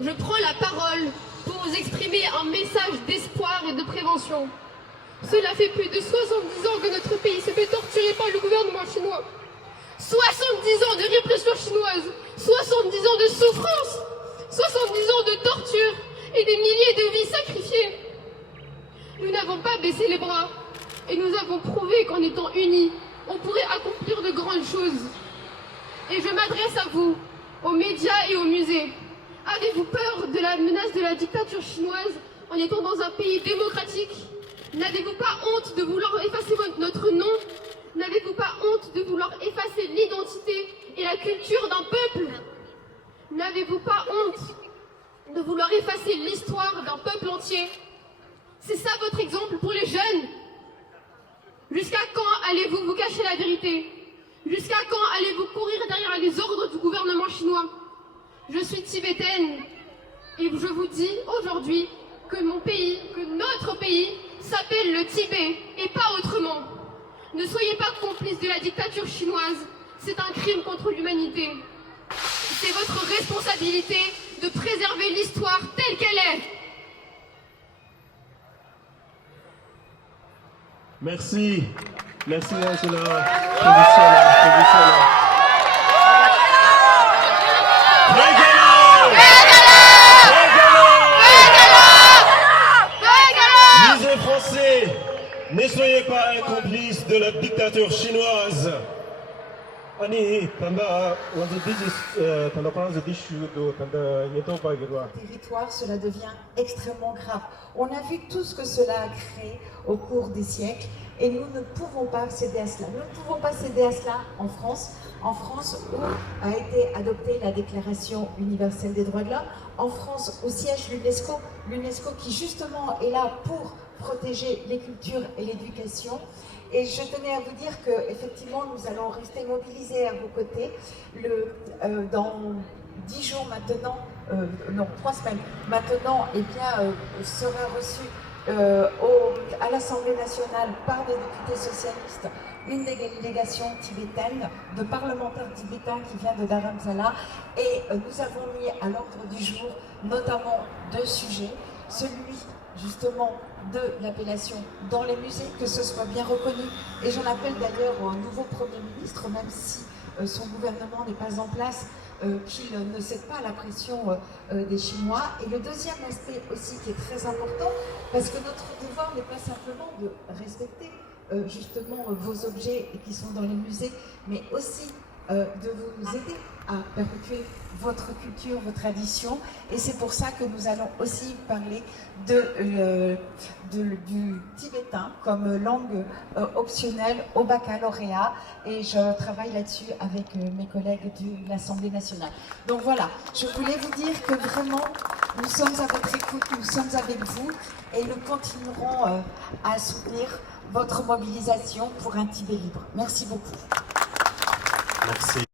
je prends la parole pour vous exprimer un message d'espoir et de prévention. Cela fait plus de 70 ans que notre pays se fait torturer par le gouvernement chinois. 70 ans de répression chinoise, 70 ans de souffrance, 70 ans de torture et des milliers de vies sacrifiées. Nous n'avons pas baissé les bras et nous avons prouvé qu'en étant unis, on pourrait accomplir de grandes choses. Et je m'adresse à vous, aux médias et aux musées. Avez-vous peur de la menace de la dictature chinoise en étant dans un pays démocratique? N'avez-vous pas honte de vouloir effacer notre nom? N'avez-vous pas honte de vouloir effacer l'identité et la culture d'un peuple? N'avez-vous pas honte de vouloir effacer l'histoire d'un peuple entier? C'est ça votre exemple pour les jeunes? Jusqu'à quand allez-vous vous cacher la vérité? Jusqu'à quand allez-vous courir derrière les ordres du gouvernement chinois? Je suis tibétaine et je vous dis aujourd'hui que mon pays, que notre pays s'appelle le Tibet et pas autrement. Ne soyez pas complices de la dictature chinoise, c'est un crime contre l'humanité. C'est votre responsabilité de préserver l'histoire telle qu'elle est. Merci. Merci Angela. Position-là. Musée français, ne soyez pas un complice de la dictature chinoise. Territoire, cela devient extrêmement grave. On a vu tout ce que cela a créé au cours des siècles et nous ne pouvons pas céder à cela. Nous ne pouvons pas céder à cela en France où a été adoptée la Déclaration universelle des droits de l'homme, en France où siège l'UNESCO qui justement est là pour protéger les cultures et l'éducation. Et je tenais à vous dire qu'effectivement, nous allons rester mobilisés à vos côtés. Dans 10 jours maintenant, non, 3 semaines maintenant, sera reçu à l'Assemblée nationale par des députés socialistes une délégation tibétaine de parlementaires tibétains qui vient de Dharamsala. Et nous avons mis à l'ordre du jour notamment 2 sujets. Celui justement de l'appellation dans les musées, que ce soit bien reconnu. Et j'en appelle d'ailleurs au nouveau Premier ministre, même si son gouvernement n'est pas en place, qu'il ne cède pas à la pression des Chinois. Et le deuxième aspect aussi qui est très important, parce que notre devoir n'est pas simplement de respecter justement vos objets qui sont dans les musées, mais aussi de vous aider à perpétuer votre culture, vos traditions. Et c'est pour ça que nous allons aussi parler du tibétain comme langue optionnelle au baccalauréat. Et je travaille là-dessus avec mes collègues de l'Assemblée nationale. Donc voilà, je voulais vous dire que vraiment, nous sommes à votre écoute, nous sommes avec vous et nous continuerons à soutenir votre mobilisation pour un Tibet libre. Merci beaucoup. Merci.